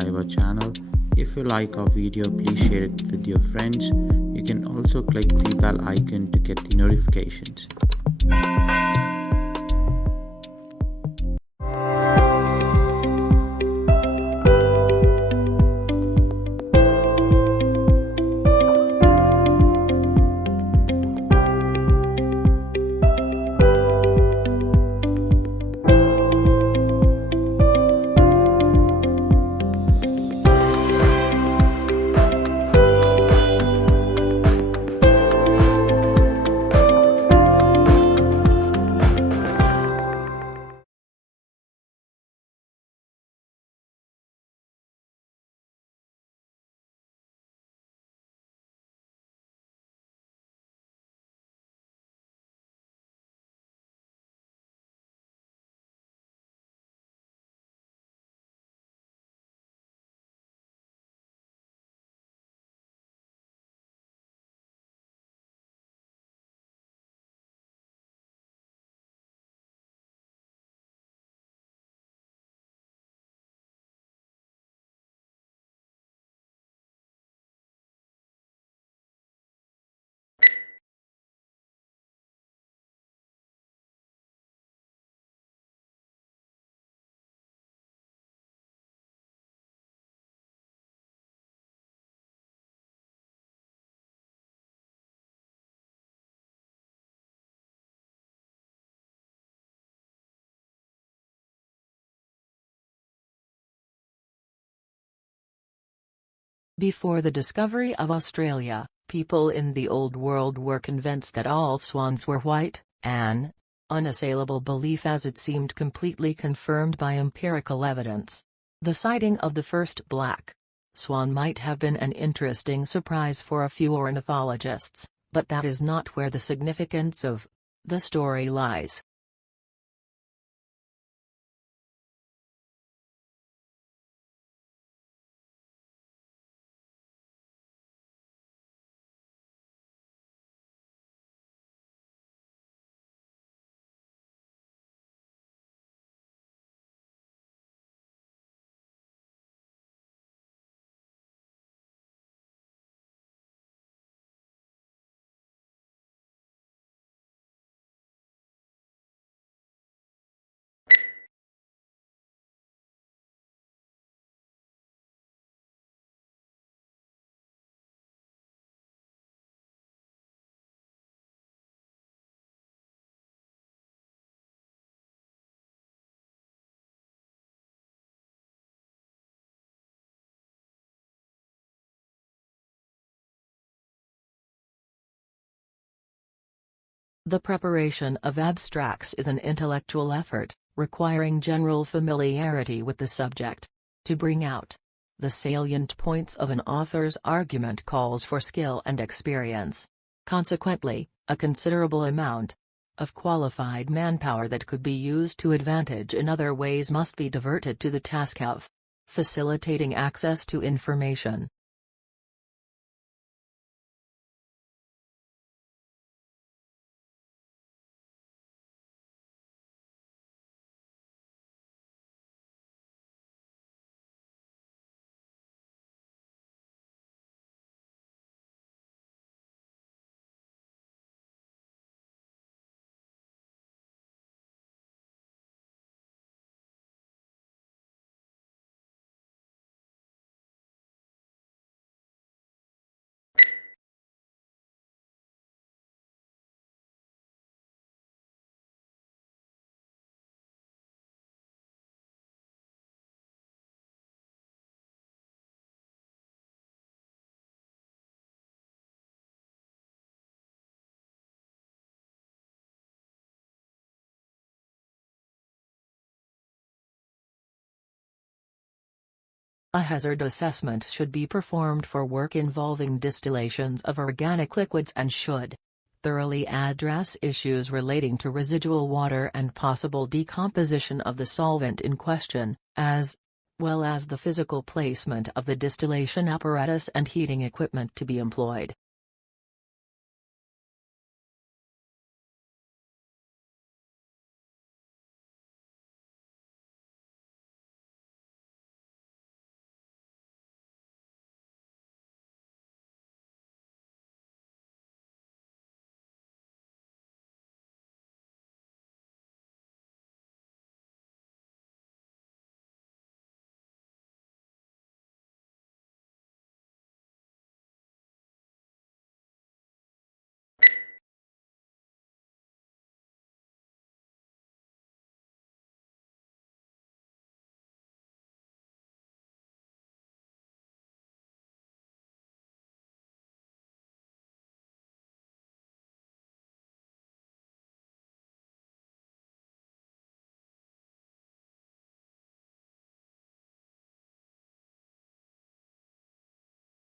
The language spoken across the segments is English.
subscribe our channel. If you like our video, please share it with your friends. You can also click the bell icon to get the notifications. Before the discovery of Australia, people in the Old World were convinced that all swans were white, an unassailable belief as it seemed completely confirmed by empirical evidence. The sighting of the first black swan might have been an interesting surprise for a few ornithologists, but that is not where the significance of the story lies. The preparation of abstracts is an intellectual effort, requiring general familiarity with the subject. To bring out the salient points of an author's argument calls for skill and experience. Consequently, a considerable amount of qualified manpower that could be used to advantage in other ways must be diverted to the task of facilitating access to information. A hazard assessment should be performed for work involving distillations of organic liquids and should thoroughly address issues relating to residual water and possible decomposition of the solvent in question, as well as the physical placement of the distillation apparatus and heating equipment to be employed.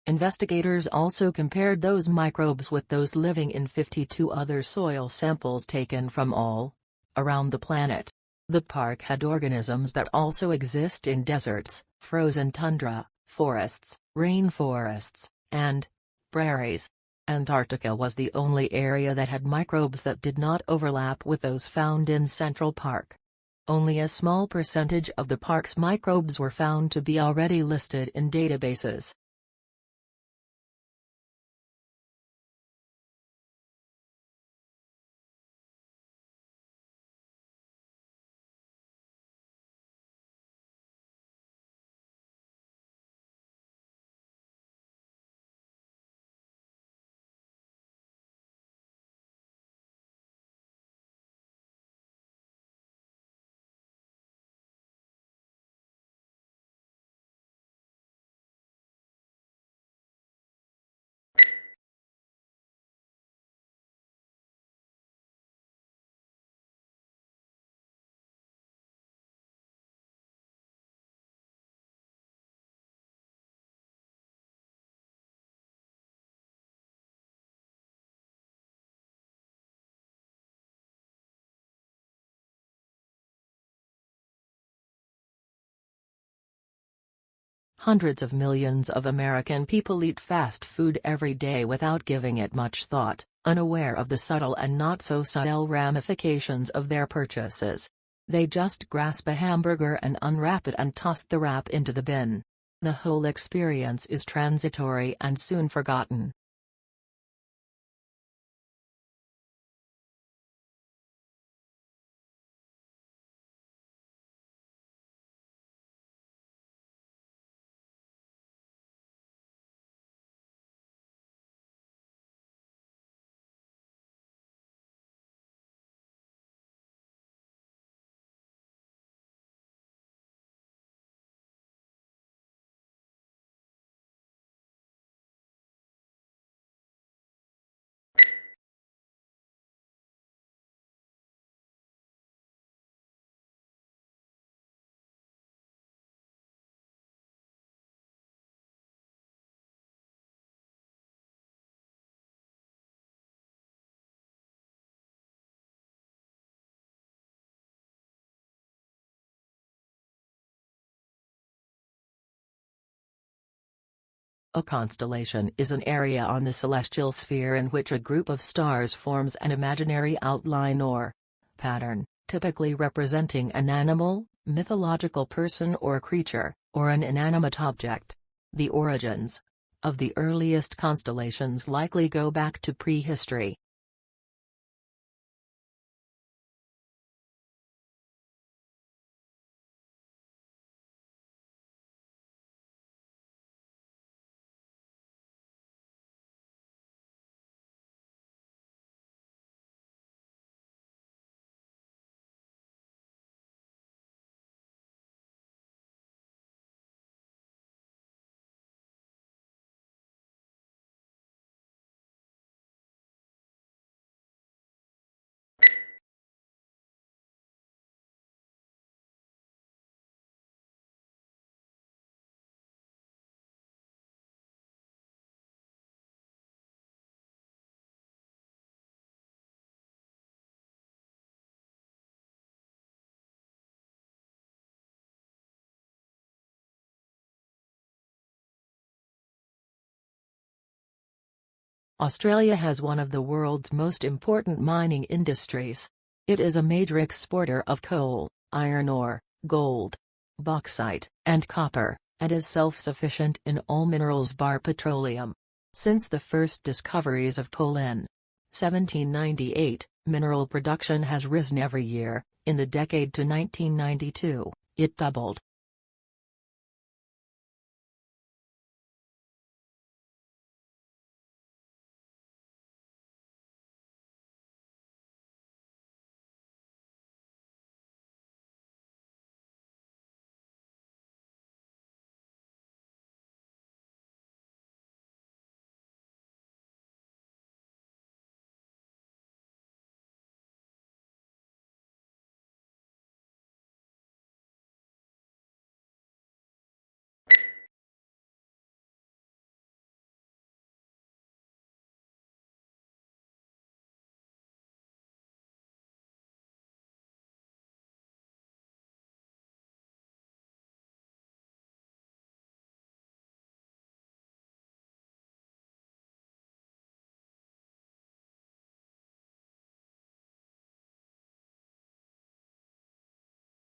Investigators also compared those microbes with those living in 52 other soil samples taken from all around the planet. The park had organisms that also exist in deserts, frozen tundra, forests, rainforests, and prairies. Antarctica was the only area that had microbes that did not overlap with those found in Central Park. Only a small percentage of the park's microbes were found to be already listed in databases. Hundreds of millions of American people eat fast food every day without giving it much thought, unaware of the subtle and not-so-subtle ramifications of their purchases. They just grasp a hamburger and unwrap it and toss the wrap into the bin. The whole experience is transitory and soon forgotten. A constellation is an area on the celestial sphere in which a group of stars forms an imaginary outline or pattern, typically representing an animal, mythological person or creature, or an inanimate object. The origins of the earliest constellations likely go back to prehistory. Australia has one of the world's most important mining industries. It is a major exporter of coal, iron ore, gold, bauxite, and copper, and is self-sufficient in all minerals bar petroleum. Since the first discoveries of coal in 1798, mineral production has risen every year. In the decade to 1992, it doubled.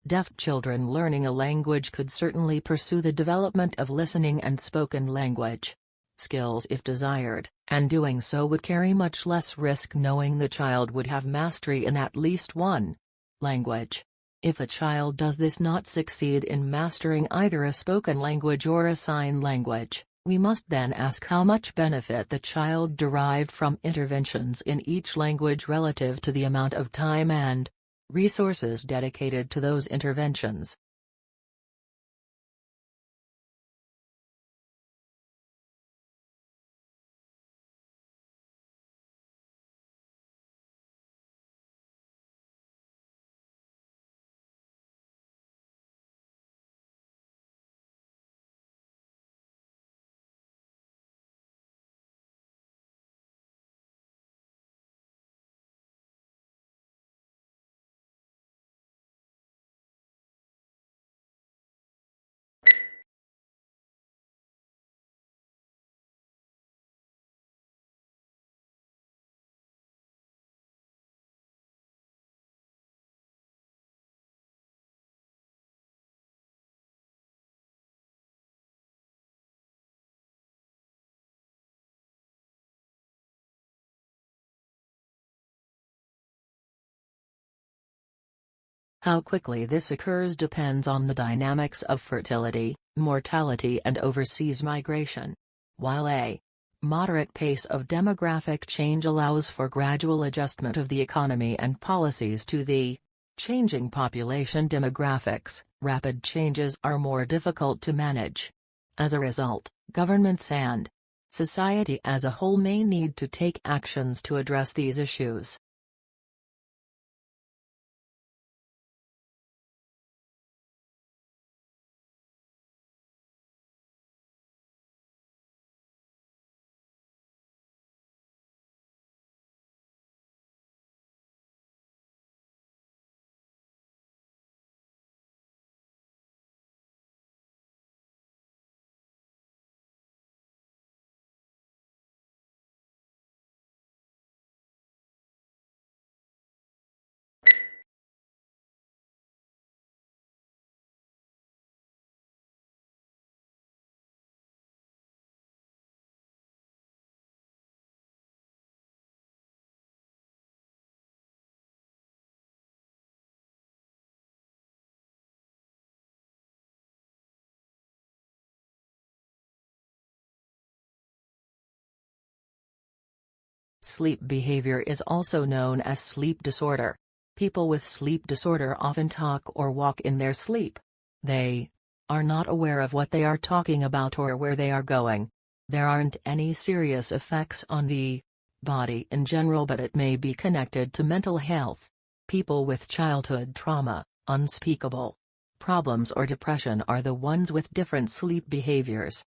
Deaf children learning a language could certainly pursue the development of listening and spoken language skills if desired, and doing so would carry much less risk knowing the child would have mastery in at least one language. If a child does not succeed in mastering either a spoken language or a sign language, we must then ask how much benefit the child derived from interventions in each language relative to the amount of time and resources dedicated to those interventions. How quickly this occurs depends on the dynamics of fertility, mortality and overseas migration. While a moderate pace of demographic change allows for gradual adjustment of the economy and policies to the changing population demographics, rapid changes are more difficult to manage. As a result, governments and society as a whole may need to take actions to address these issues. Sleep behavior is also known as sleep disorder. People with sleep disorder often talk or walk in their sleep. They are not aware of what they are talking about or where they are going. There aren't any serious effects on the body in general, but it may be connected to mental health. People with childhood trauma, unspeakable problems or depression are the ones with different sleep behaviors.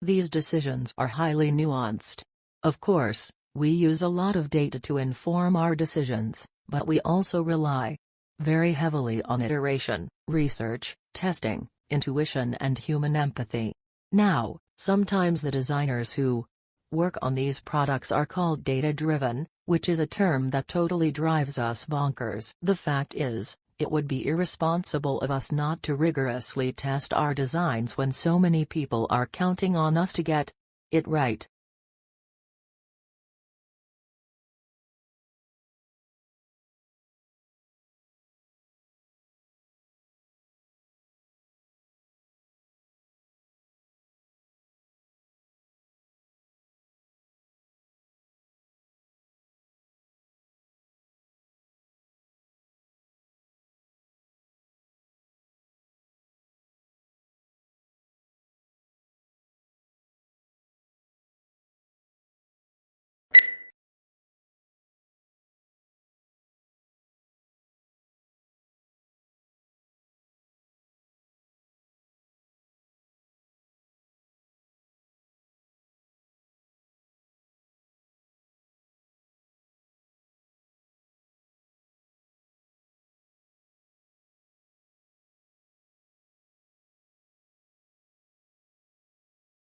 These decisions are highly nuanced. Of course, we use a lot of data to inform our decisions, but we also rely very heavily on iteration, research, testing, intuition and human empathy. Now, sometimes the designers who work on these products are called data-driven, which is a term that totally drives us bonkers. The fact is, it would be irresponsible of us not to rigorously test our designs when so many people are counting on us to get it right.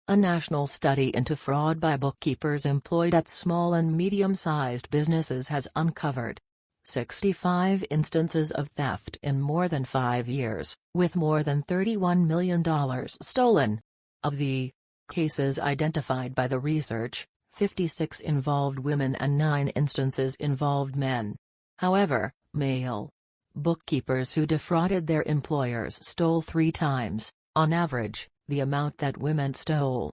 A national study into fraud by bookkeepers employed at small and medium-sized businesses has uncovered 65 instances of theft in more than 5 years, with more than $31 million stolen. Of the cases identified by the research, 56 involved women and 9 instances involved men. However, male bookkeepers who defrauded their employers stole 3 times, on average, the amount that women stole.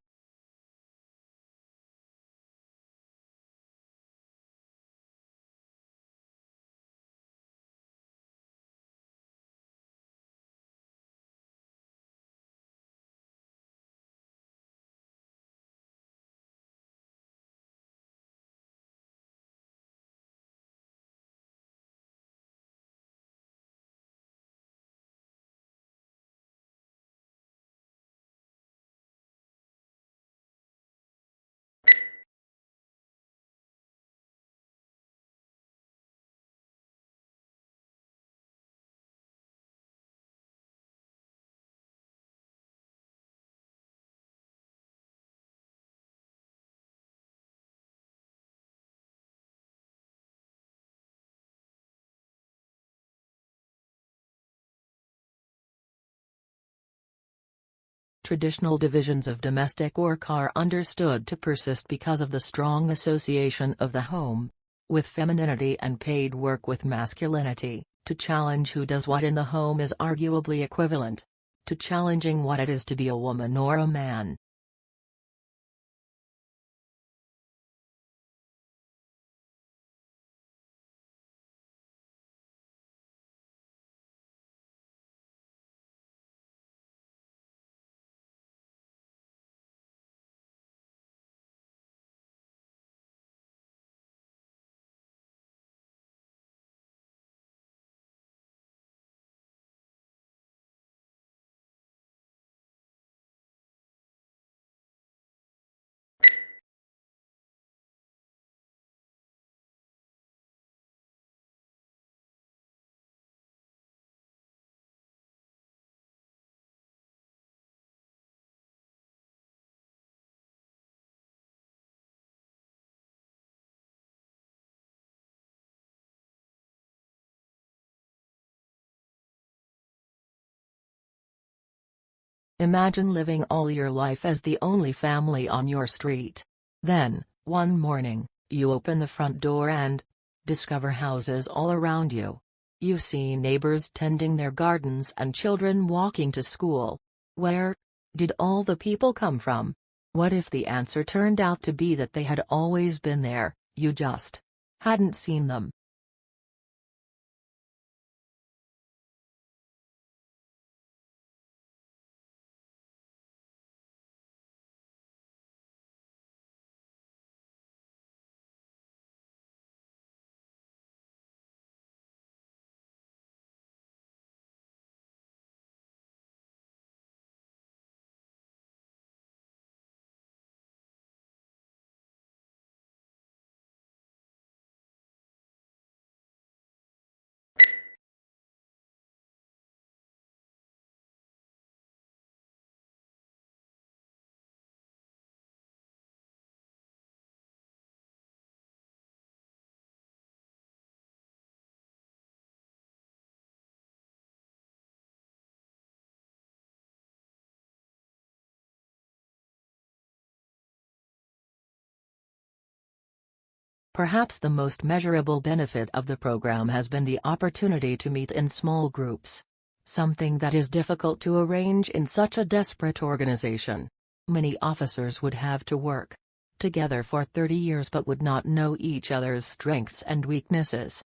Traditional divisions of domestic work are understood to persist because of the strong association of the home with femininity and paid work with masculinity. To challenge who does what in the home is arguably equivalent to challenging what it is to be a woman or a man. Imagine living all your life as the only family on your street. Then, one morning, you open the front door and discover houses all around you. You see neighbors tending their gardens and children walking to school. Where did all the people come from? What if the answer turned out to be that they had always been there, you just hadn't seen them? Perhaps the most measurable benefit of the program has been the opportunity to meet in small groups. Something that is difficult to arrange in such a desperate organization. Many officers would have to work together for 30 years but would not know each other's strengths and weaknesses.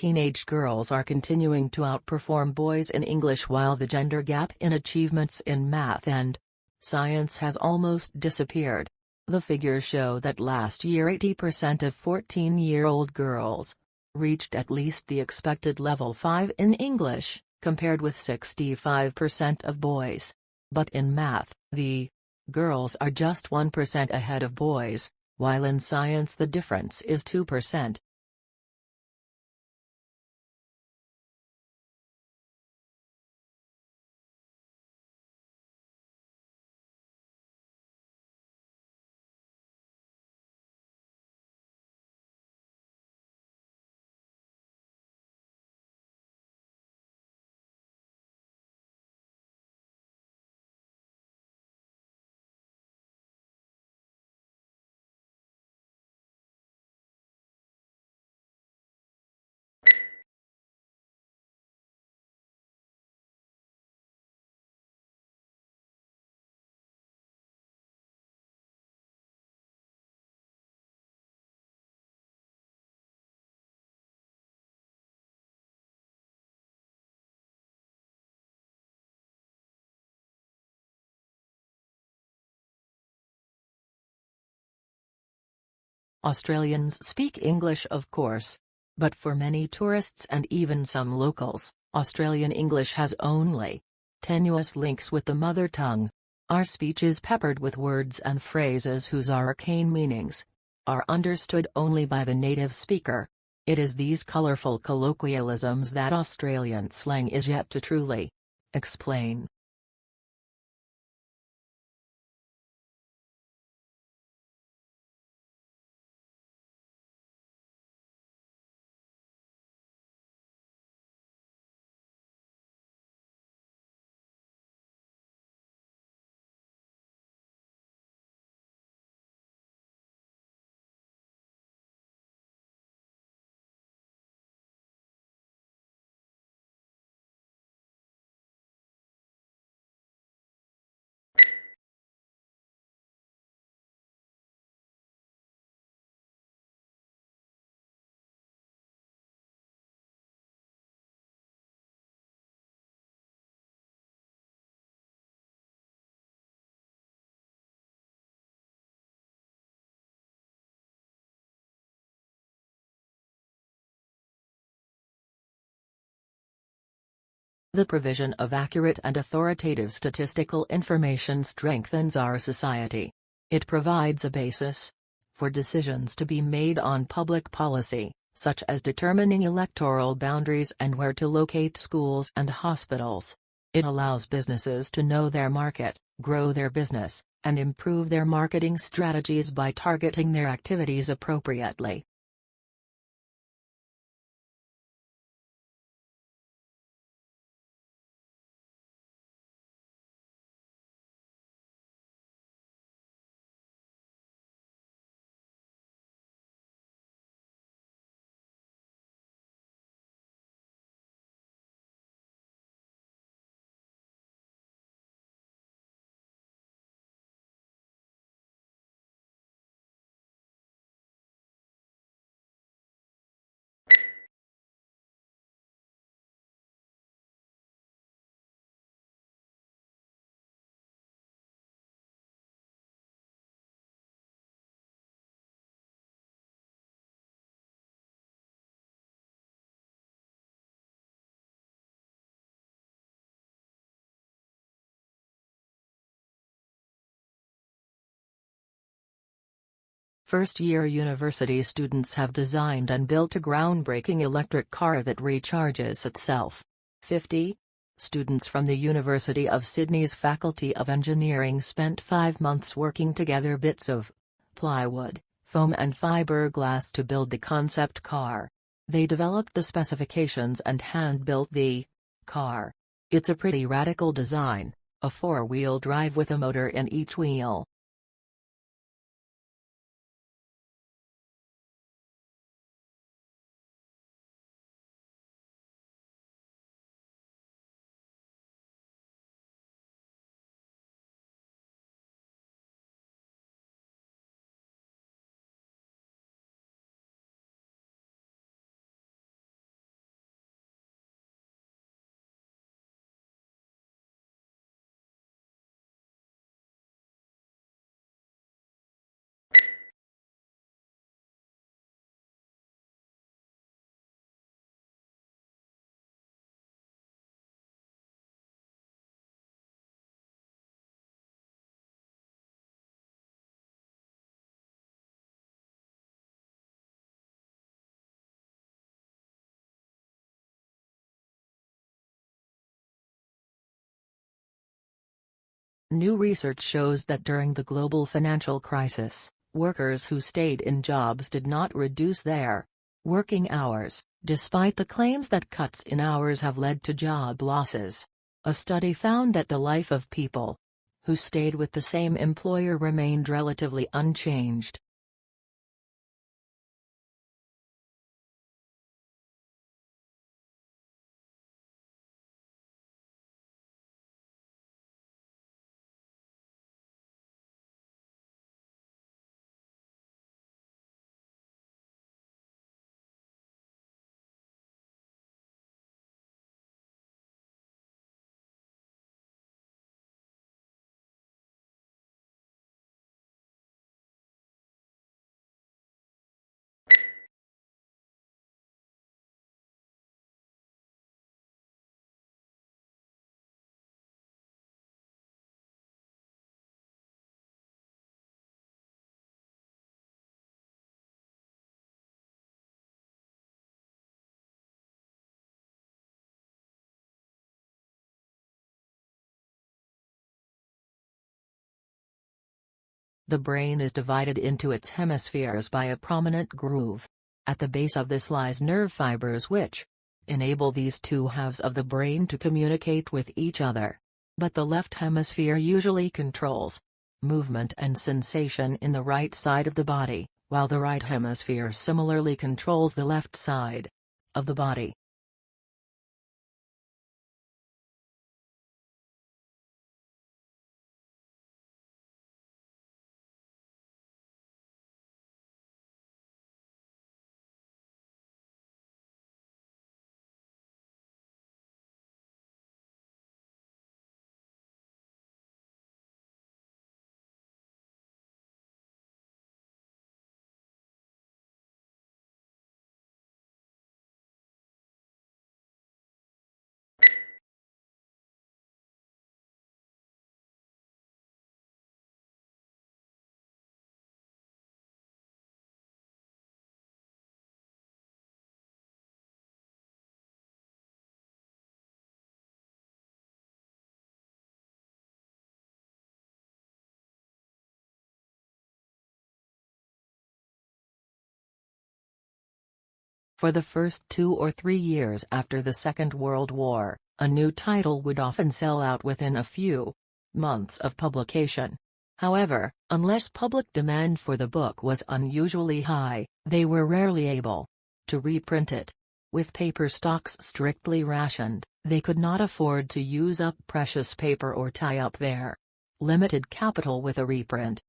teenage girls are continuing to outperform boys in English, while the gender gap in achievements in math and science has almost disappeared. The figures show that last year 80% of 14-year-old girls reached at least the expected level 5 in English, compared with 65% of boys. But in math, the girls are just 1% ahead of boys, while in science the difference is 2%. Australians speak English, of course. But for many tourists and even some locals, Australian English has only tenuous links with the mother tongue. Our speech is peppered with words and phrases whose arcane meanings are understood only by the native speaker. It is these colourful colloquialisms that Australian slang is yet to truly explain. The provision of accurate and authoritative statistical information strengthens our society. It provides a basis for decisions to be made on public policy, such as determining electoral boundaries and where to locate schools and hospitals. It allows businesses to know their market, grow their business, and improve their marketing strategies by targeting their activities appropriately. First-year university students have designed and built a groundbreaking electric car that recharges itself. 50 students from the University of Sydney's Faculty of Engineering spent 5 months working together bits of plywood, foam and fiberglass to build the concept car. They developed the specifications and hand-built the car. It's a pretty radical design, a 4-wheel drive with a motor in each wheel. New research shows that during the global financial crisis, workers who stayed in jobs did not reduce their working hours, despite the claims that cuts in hours have led to job losses. A study found that the life of people who stayed with the same employer remained relatively unchanged. The brain is divided into its hemispheres by a prominent groove. At the base of this lies nerve fibers which enable these two halves of the brain to communicate with each other. But the left hemisphere usually controls movement and sensation in the right side of the body, while the right hemisphere similarly controls the left side of the body. For the first 2 or 3 years after the Second World War, a new title would often sell out within a few months of publication. However, unless public demand for the book was unusually high, they were rarely able to reprint it. With paper stocks strictly rationed, they could not afford to use up precious paper or tie up their limited capital with a reprint.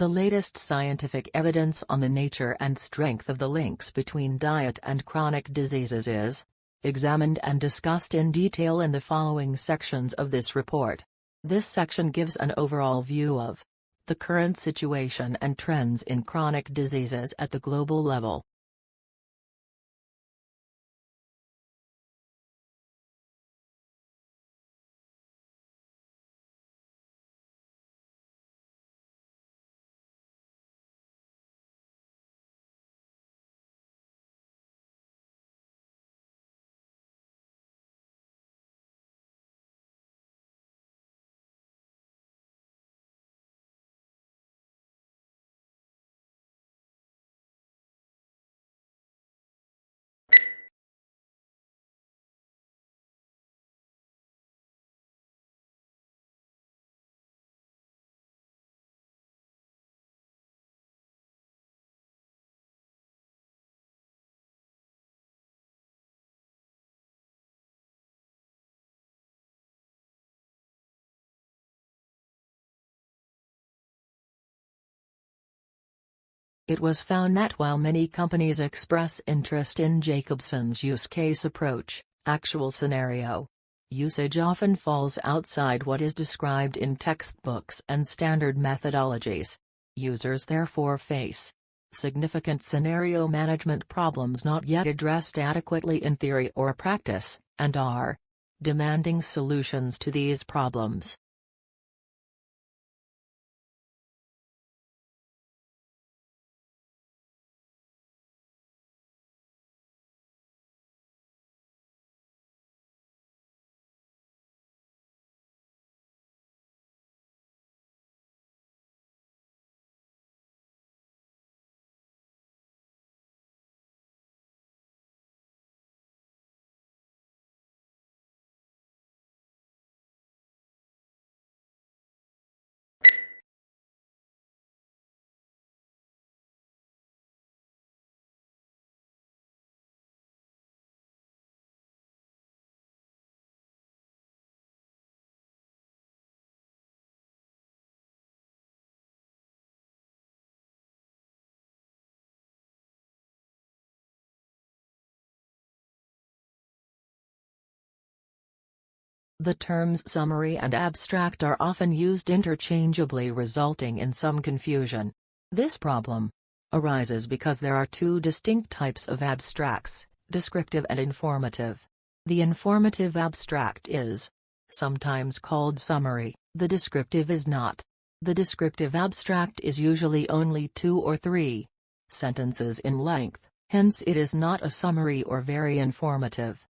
The latest scientific evidence on the nature and strength of the links between diet and chronic diseases is examined and discussed in detail in the following sections of this report. This section gives an overall view of the current situation and trends in chronic diseases at the global level. It was found that while many companies express interest in Jacobson's use case approach, actual scenario usage often falls outside what is described in textbooks and standard methodologies. Users therefore face significant scenario management problems not yet addressed adequately in theory or practice, and are demanding solutions to these problems. The terms summary and abstract are often used interchangeably, resulting in some confusion. This problem arises because there are two distinct types of abstracts, descriptive and informative. The informative abstract is sometimes called summary, the descriptive is not. The descriptive abstract is usually only 2 or 3 sentences in length, hence it is not a summary or very informative.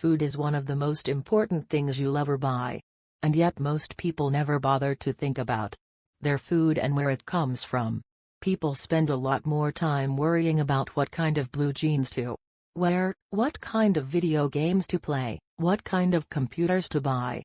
Food is one of the most important things you'll ever buy. And yet most people never bother to think about their food and where it comes from. People spend a lot more time worrying about what kind of blue jeans to wear, what kind of video games to play, what kind of computers to buy.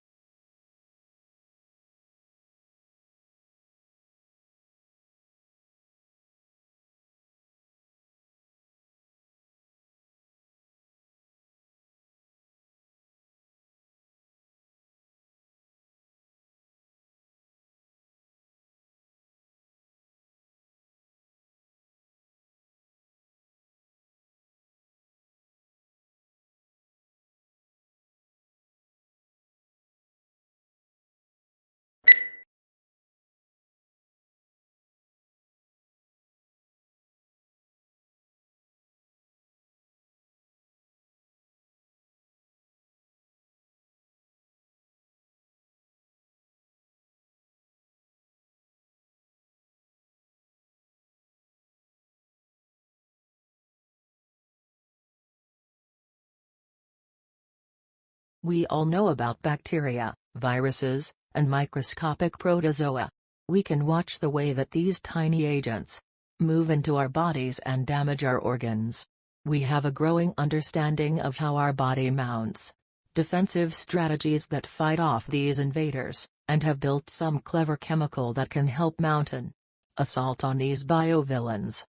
We all know about bacteria, viruses, and microscopic protozoa. We can watch the way that these tiny agents move into our bodies and damage our organs. We have a growing understanding of how our body mounts defensive strategies that fight off these invaders, and have built some clever chemical that can help mount an assault on these biovillains.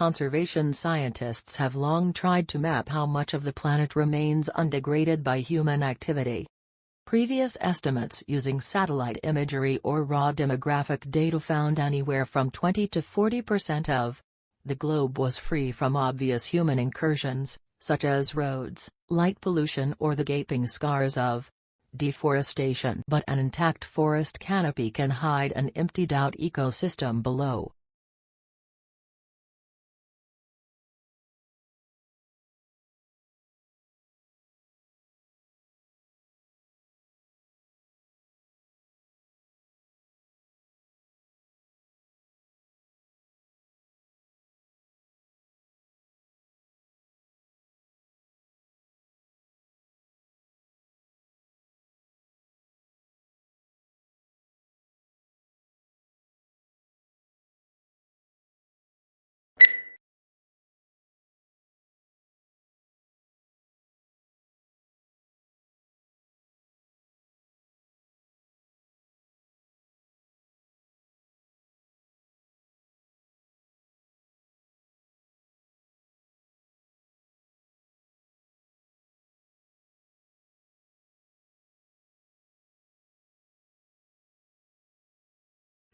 conservation scientists have long tried to map how much of the planet remains undegraded by human activity. Previous estimates using satellite imagery or raw demographic data found anywhere from 20 to 40% of the globe was free from obvious human incursions, such as roads, light pollution or the gaping scars of deforestation. But an intact forest canopy can hide an emptied-out ecosystem below.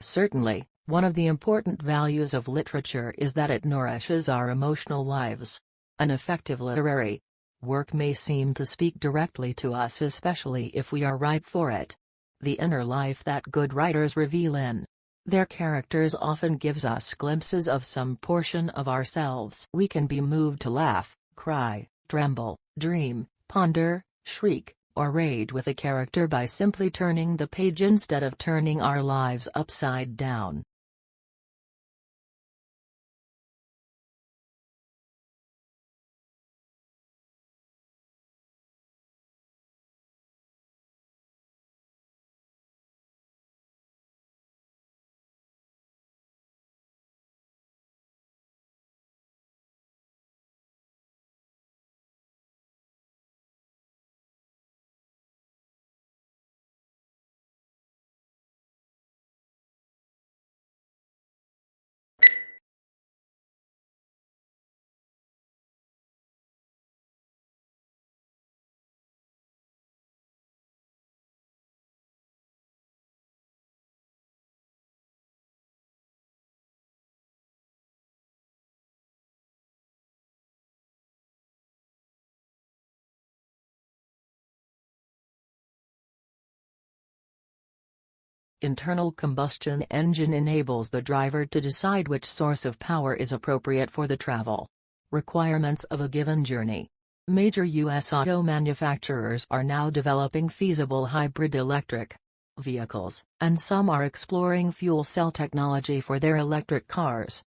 Certainly, one of the important values of literature is that it nourishes our emotional lives. An effective literary work may seem to speak directly to us, especially if we are ripe for it. The inner life that good writers reveal in their characters often gives us glimpses of some portion of ourselves. We can be moved to laugh, cry, tremble, dream, ponder, shriek, or rage with a character by simply turning the page instead of turning our lives upside down. Internal combustion engine enables the driver to decide which source of power is appropriate for the travel requirements of a given journey. Major U.S. auto manufacturers are now developing feasible hybrid electric vehicles, and some are exploring fuel cell technology for their electric cars.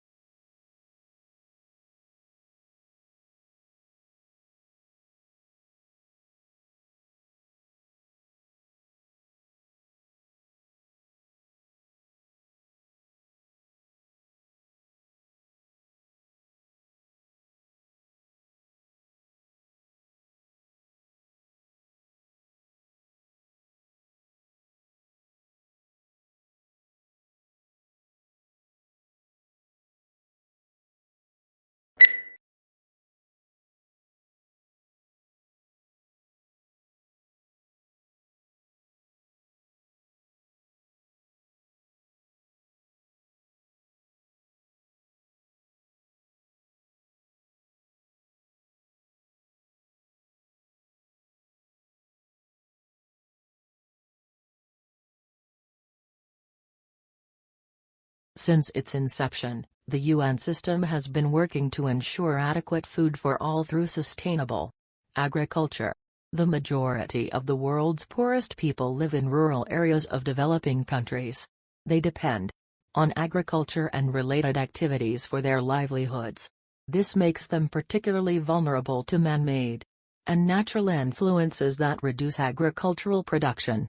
Since its inception, the UN system has been working to ensure adequate food for all through sustainable agriculture. The majority of the world's poorest people live in rural areas of developing countries. They depend on agriculture and related activities for their livelihoods. This makes them particularly vulnerable to man-made and natural influences that reduce agricultural production.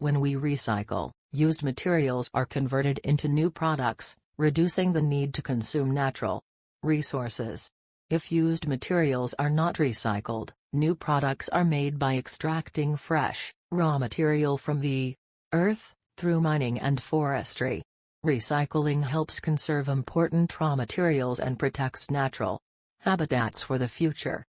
When we recycle, used materials are converted into new products, reducing the need to consume natural resources. If used materials are not recycled, new products are made by extracting fresh, raw material from the earth, through mining and forestry. Recycling helps conserve important raw materials and protects natural habitats for the future.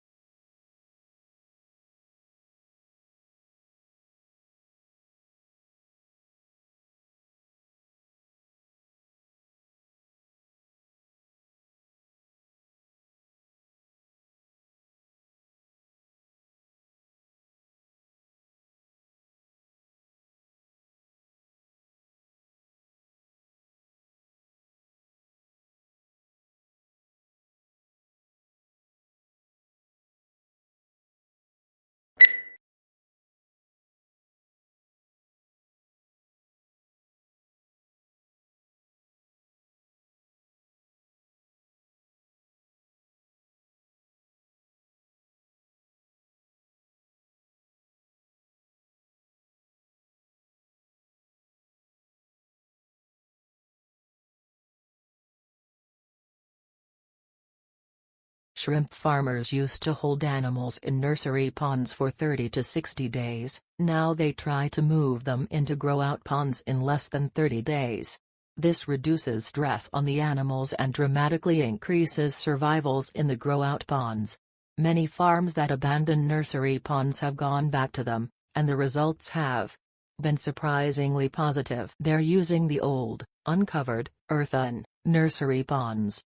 Shrimp farmers used to hold animals in nursery ponds for 30 to 60 days, now they try to move them into grow-out ponds in less than 30 days. This reduces stress on the animals and dramatically increases survivals in the grow-out ponds. Many farms that abandon nursery ponds have gone back to them, and the results have been surprisingly positive. They're using the old, uncovered, earthen nursery ponds.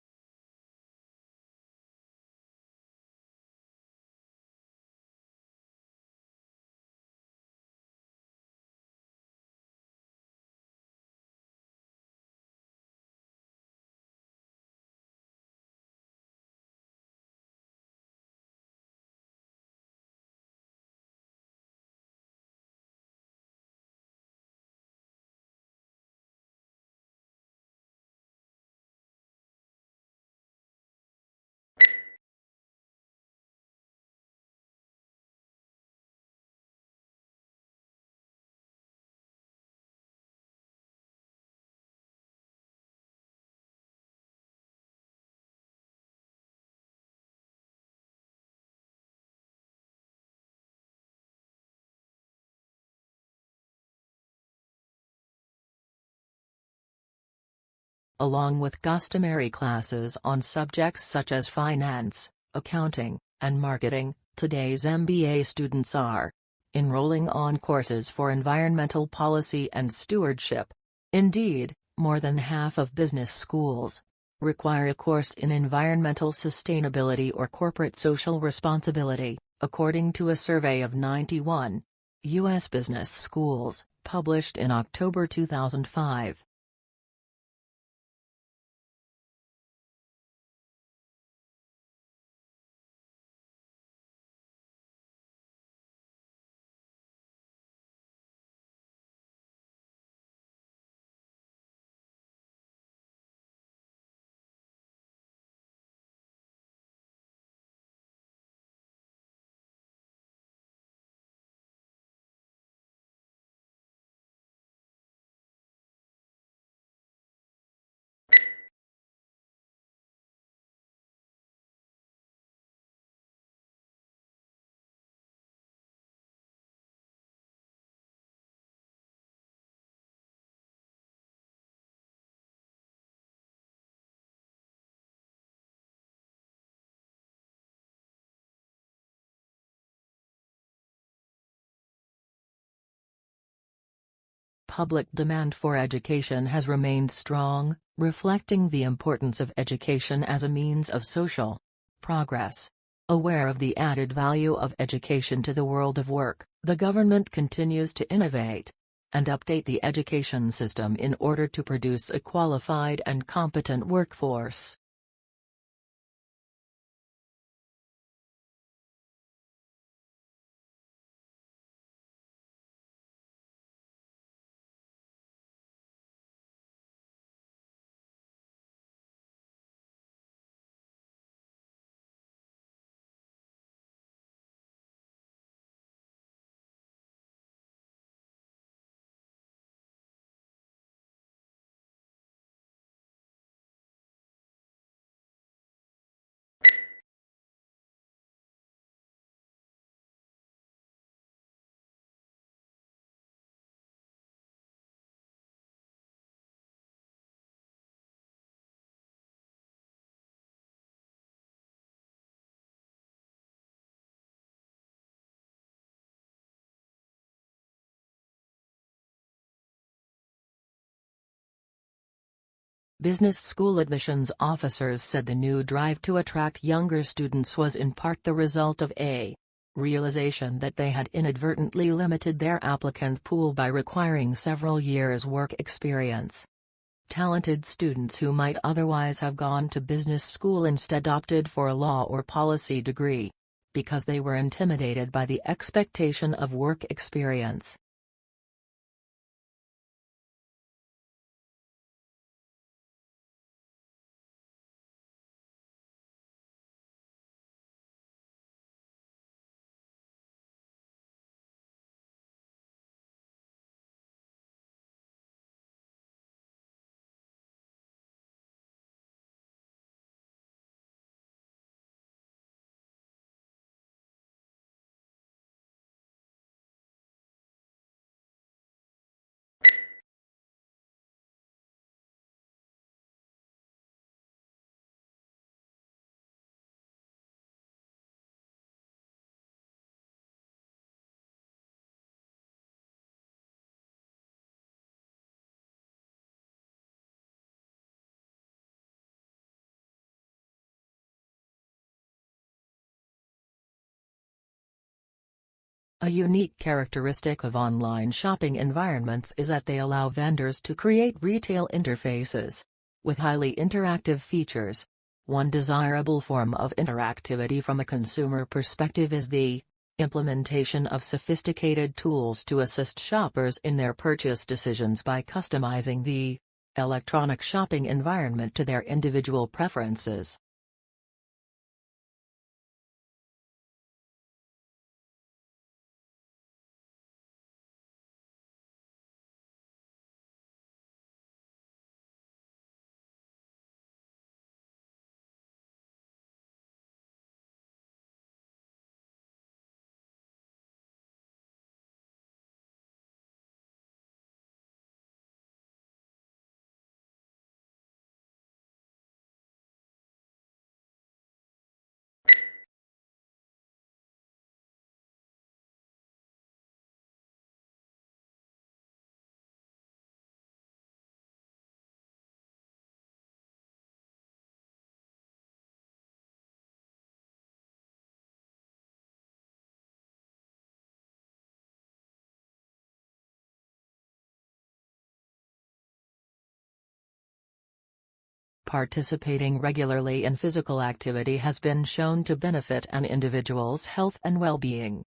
Along with customary classes on subjects such as finance, accounting, and marketing, today's MBA students are enrolling on courses for environmental policy and stewardship. Indeed, more than half of business schools require a course in environmental sustainability or corporate social responsibility, according to a survey of 91 U.S. business schools, published in October 2005. Public demand for education has remained strong, reflecting the importance of education as a means of social progress. Aware of the added value of education to the world of work, the government continues to innovate and update the education system in order to produce a qualified and competent workforce. Business school admissions officers said the new drive to attract younger students was in part the result of a realization that they had inadvertently limited their applicant pool by requiring several years' work experience. Talented students who might otherwise have gone to business school instead opted for a law or policy degree, because they were intimidated by the expectation of work experience. A unique characteristic of online shopping environments is that they allow vendors to create retail interfaces with highly interactive features. One desirable form of interactivity from a consumer perspective is the implementation of sophisticated tools to assist shoppers in their purchase decisions by customizing the electronic shopping environment to their individual preferences. Participating regularly in physical activity has been shown to benefit an individual's health and well-being.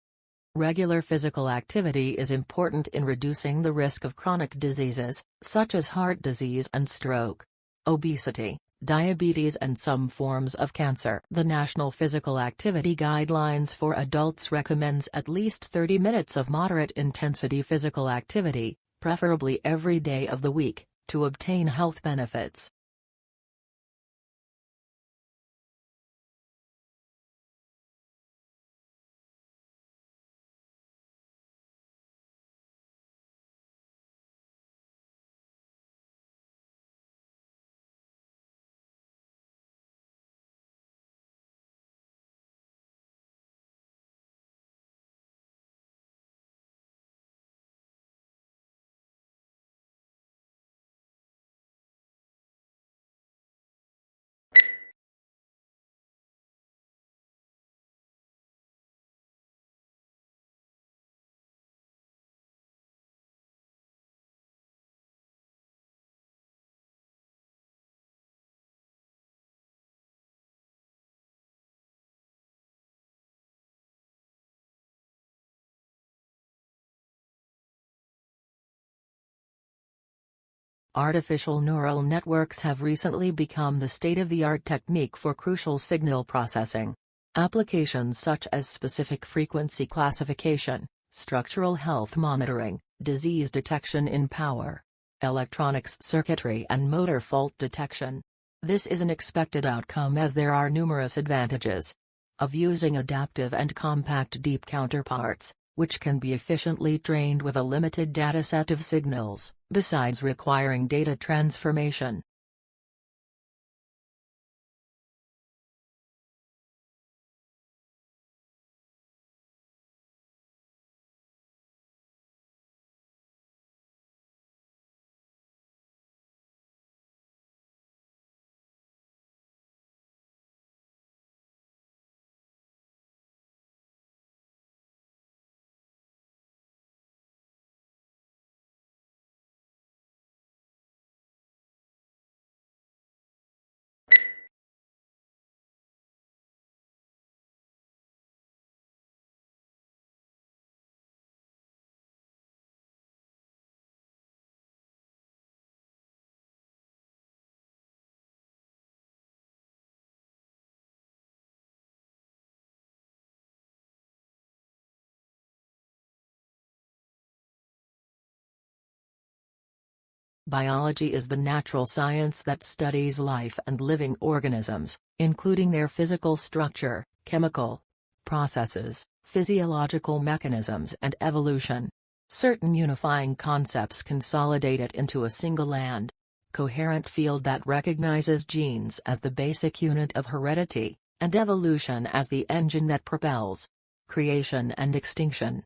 Regular physical activity is important in reducing the risk of chronic diseases, such as heart disease and stroke, obesity, diabetes and some forms of cancer. The National Physical Activity Guidelines for Adults recommends at least 30 minutes of moderate-intensity physical activity, preferably every day of the week, to obtain health benefits. Artificial neural networks have recently become the state-of-the-art technique for crucial signal processing. Applications such as specific frequency classification, structural health monitoring, disease detection in power, electronics circuitry and motor fault detection. This is an expected outcome as there are numerous advantages of using adaptive and compact deep counterparts, which can be efficiently trained with a limited dataset of signals, besides requiring data transformation. Biology is the natural science that studies life and living organisms, including their physical structure, chemical processes, physiological mechanisms and evolution. Certain unifying concepts consolidate it into a single and coherent field that recognizes genes as the basic unit of heredity, and evolution as the engine that propels creation and extinction.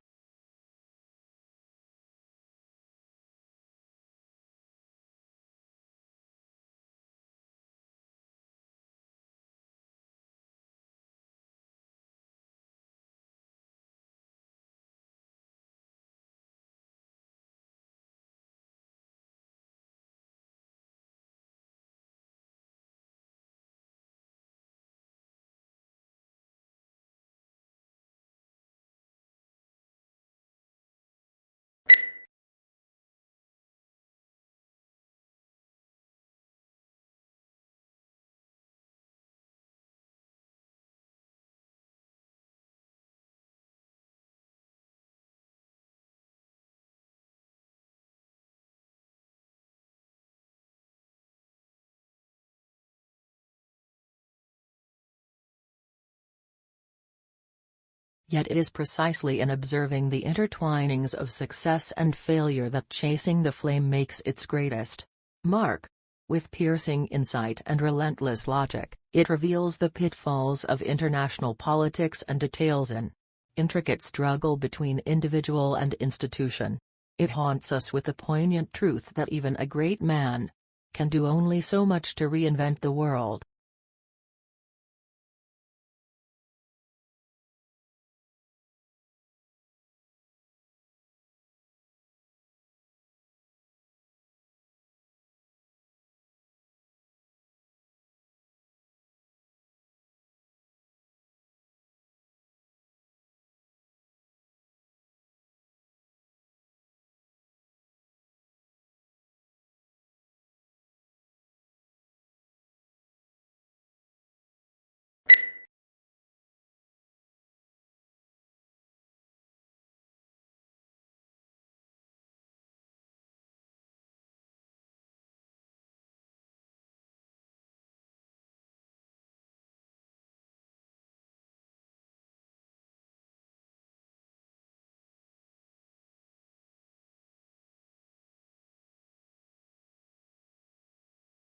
Yet it is precisely in observing the intertwinings of success and failure that Chasing the Flame makes its greatest mark. With piercing insight and relentless logic, it reveals the pitfalls of international politics and details an intricate struggle between individual and institution. It haunts us with the poignant truth that even a great man can do only so much to reinvent the world.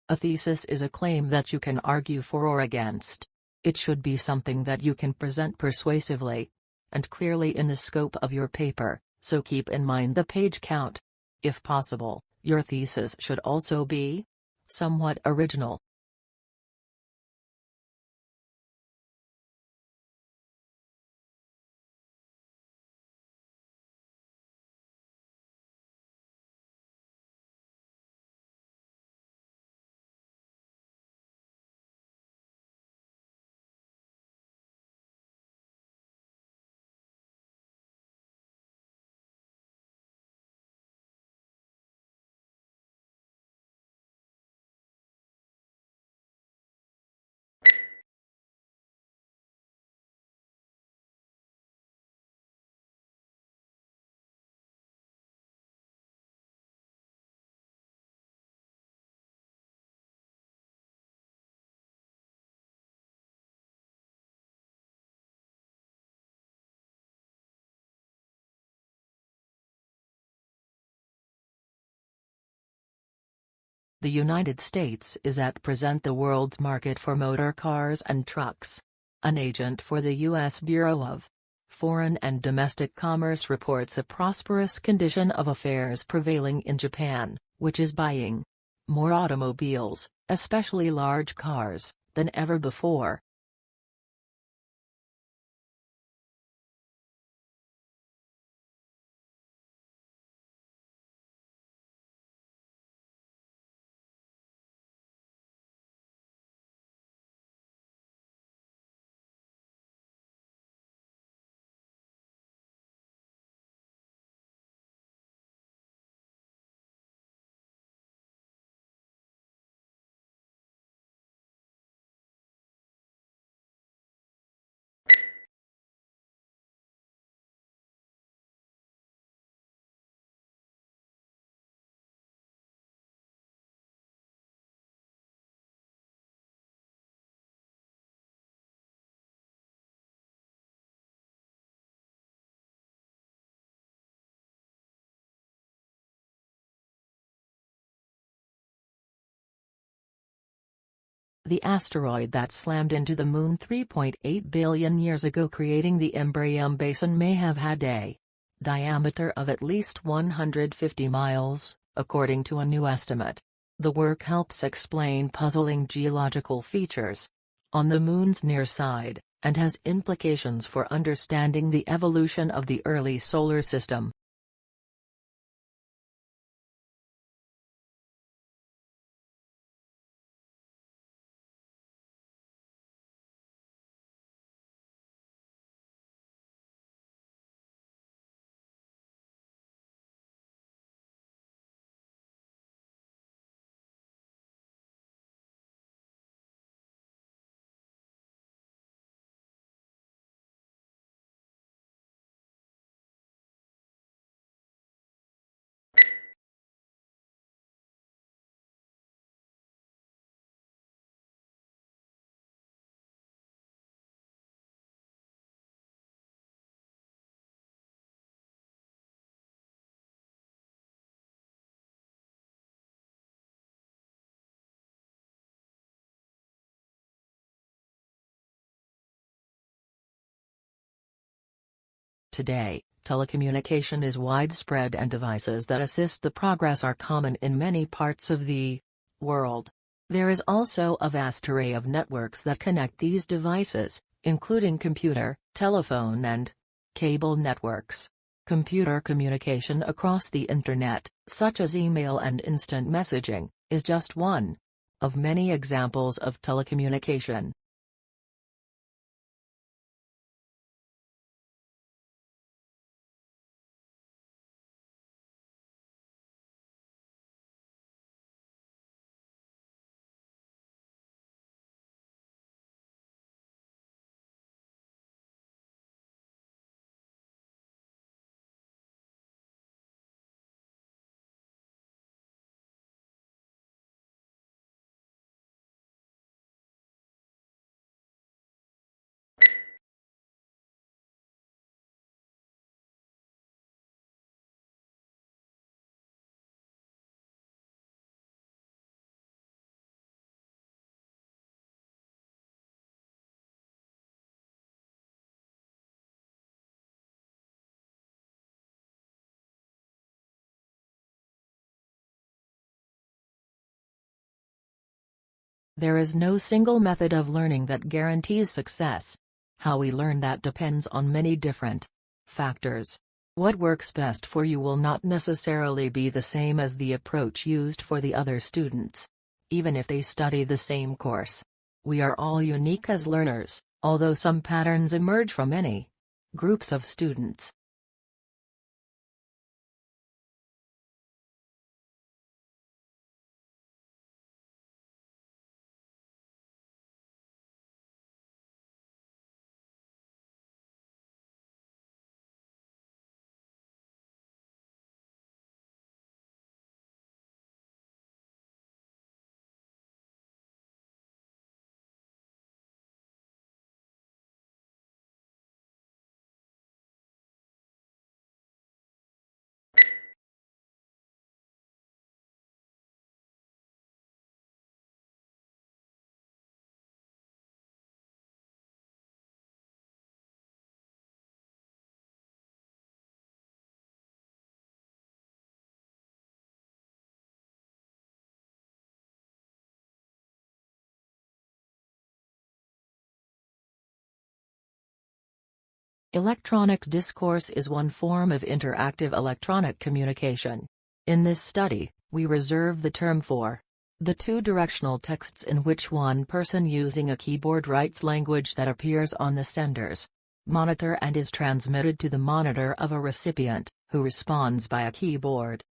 A thesis is a claim that you can argue for or against. It should be something that you can present persuasively and clearly in the scope of your paper, so keep in mind the page count. If possible, your thesis should also be somewhat original. The United States is at present the world's market for motor cars and trucks. An agent for the U.S. Bureau of Foreign and Domestic Commerce reports a prosperous condition of affairs prevailing in Japan, which is buying more automobiles, especially large cars, than ever before. The asteroid that slammed into the Moon 3.8 billion years ago, creating the Imbrium Basin, may have had a diameter of at least 150 miles, according to a new estimate. The work helps explain puzzling geological features on the Moon's near side, and has implications for understanding the evolution of the early solar system. Today, telecommunication is widespread and devices that assist the progress are common in many parts of the world. There is also a vast array of networks that connect these devices, including computer, telephone and cable networks. Computer communication across the Internet, such as email and instant messaging, is just one of many examples of telecommunication. There is no single method of learning that guarantees success. How we learn that depends on many different factors. What works best for you will not necessarily be the same as the approach used for the other students, even if they study the same course. We are all unique as learners, although some patterns emerge from many groups of students. Electronic discourse is one form of interactive electronic communication. In this study, we reserve the term for the two-directional texts in which one person using a keyboard writes language that appears on the sender's monitor and is transmitted to the monitor of a recipient, who responds by a keyboard.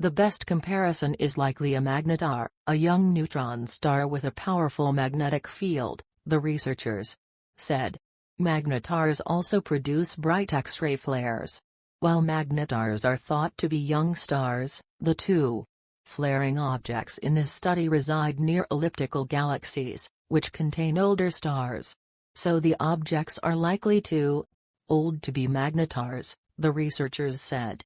The best comparison is likely a magnetar, a young neutron star with a powerful magnetic field, the researchers said. Magnetars also produce bright X-ray flares. While magnetars are thought to be young stars, the two flaring objects in this study reside near elliptical galaxies, which contain older stars. So the objects are likely too old to be magnetars, the researchers said.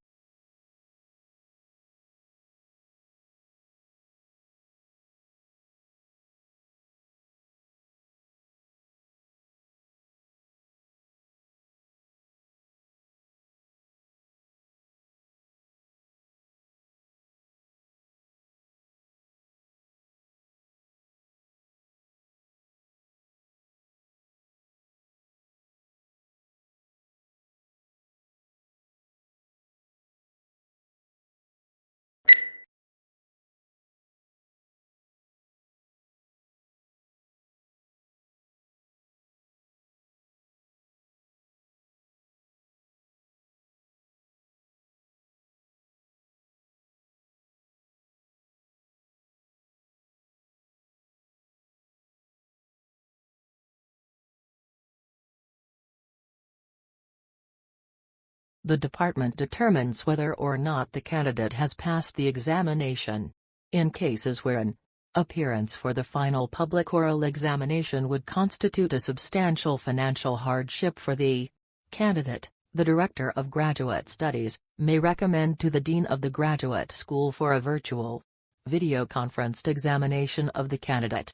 The department determines whether or not the candidate has passed the examination. In cases where an appearance for the final public oral examination would constitute a substantial financial hardship for the candidate, the Director of Graduate Studies may recommend to the Dean of the Graduate School for a virtual, video-conferenced examination of the candidate.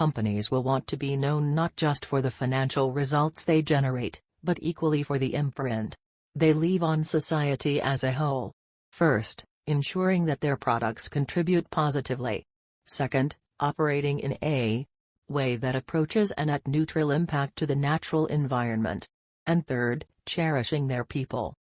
Companies will want to be known not just for the financial results they generate, but equally for the imprint they leave on society as a whole. First, ensuring that their products contribute positively. Second, operating in a way that approaches a net neutral impact to the natural environment. And third, cherishing their people.